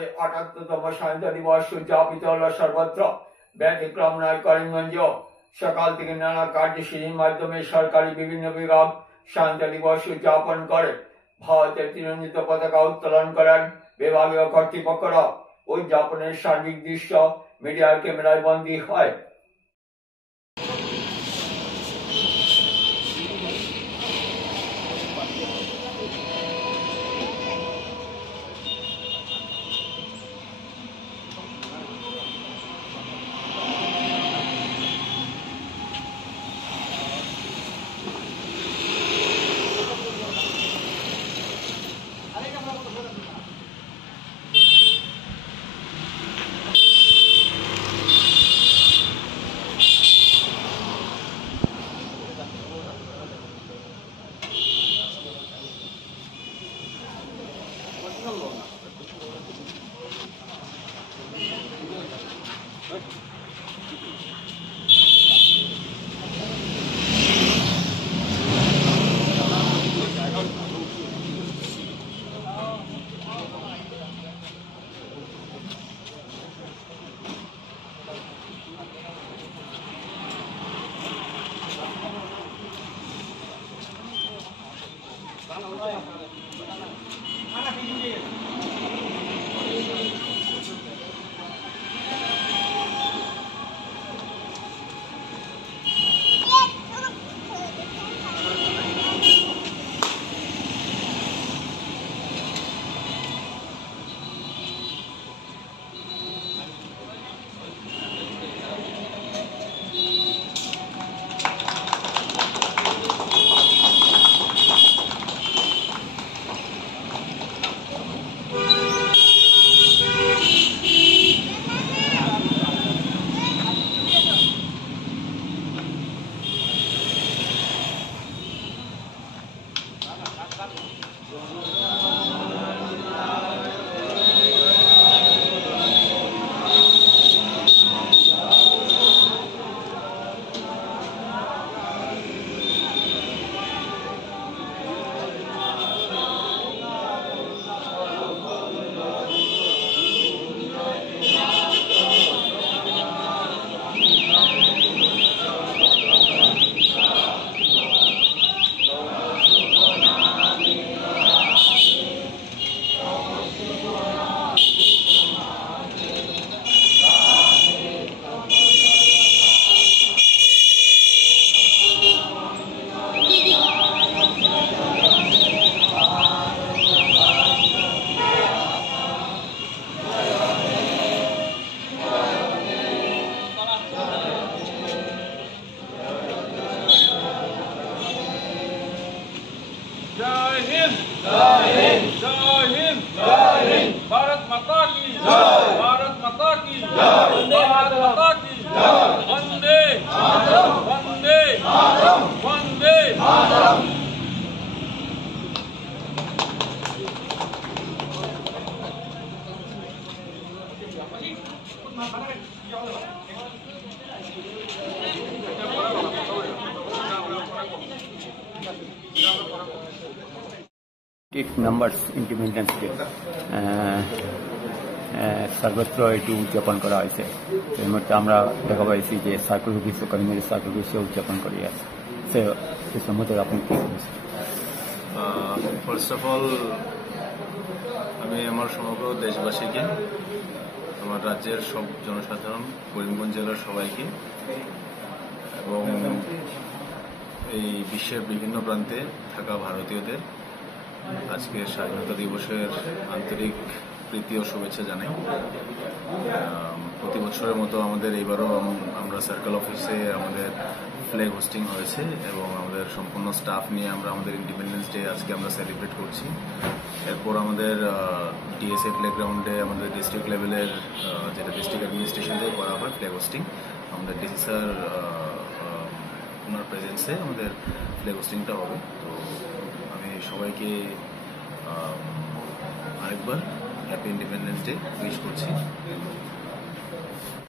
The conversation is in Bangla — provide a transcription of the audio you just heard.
জাপানে ৭৮তম স্বাধীনতা দিবস উদযাপিত হল সর্বত্র। ব্যতিক্রম নয় করিমগঞ্জ। সকাল থেকে নানা কার্যসূচির মাধ্যমে সরকারি বিভিন্ন বিভাগ স্বাধীনতা দিবস উদযাপন করে। ভারতের ত্রিরঞ্জিত পতাকা উত্তোলন করেন বিভাগীয় কর্তৃপক্ষরা। উদযাপনের সার্বিক দৃশ্য মিডিয়ার ক্যামেরায় বন্দী হয়। भारत माता की जय। भारत माता की जय। भारत माता की जय। Vande Mataram. Vande Mataram. Vande Mataram. Members independence day সর্বত্র এটি উদযাপন করা হয়েছে। এই মুহূর্তে আমরা দেখা পাইছি যে সার্কেল অফিস করিমগঞ্জ সার্কেল অফিসে উদযাপন করি আছে। সে সম্বন্ধে আপনি কি বলছেন? ফার্স্ট অফ অল আমি আমার সমগ্র দেশবাসীকে, আমার রাজ্যের সব জনসাধারণ, করিমগঞ্জ জেলার সবাইকে এবং এই বিশ্বের বিভিন্ন প্রান্তে থাকা ভারতীয়দের আজকে স্বাধীনতা দিবসের আন্তরিক প্রীতি ও শুভেচ্ছা জানাই। প্রতি বছরের মতো আমাদের এইবারও আমরা সার্কেল অফিসে আমাদের ফ্ল্যাগ হোস্টিং হয়েছে এবং আমাদের সম্পূর্ণ স্টাফ নিয়ে আমরা আমাদের ইন্ডিপেন্ডেন্স ডে আজকে আমরা সেলিব্রেট করছি। এরপর আমাদের ডিএসএ প্লেগ্রাউন্ডে আমাদের ডিস্ট্রিক্ট লেভেলের যেটা ডিস্ট্রিক্ট অ্যাডমিনিস্ট্রেশন থেকে করা হয় ফ্ল্যাগ হোস্টিং, আমাদের ডিসি স্যার ওনার প্রেজেন্সে আমাদের ফ্ল্যাগ হোস্টিংটা হবে। তো আমি সবাইকে আরেকবার হ্যাপি ইন্ডিপেন্ডেন্স ডে উইশ করছি।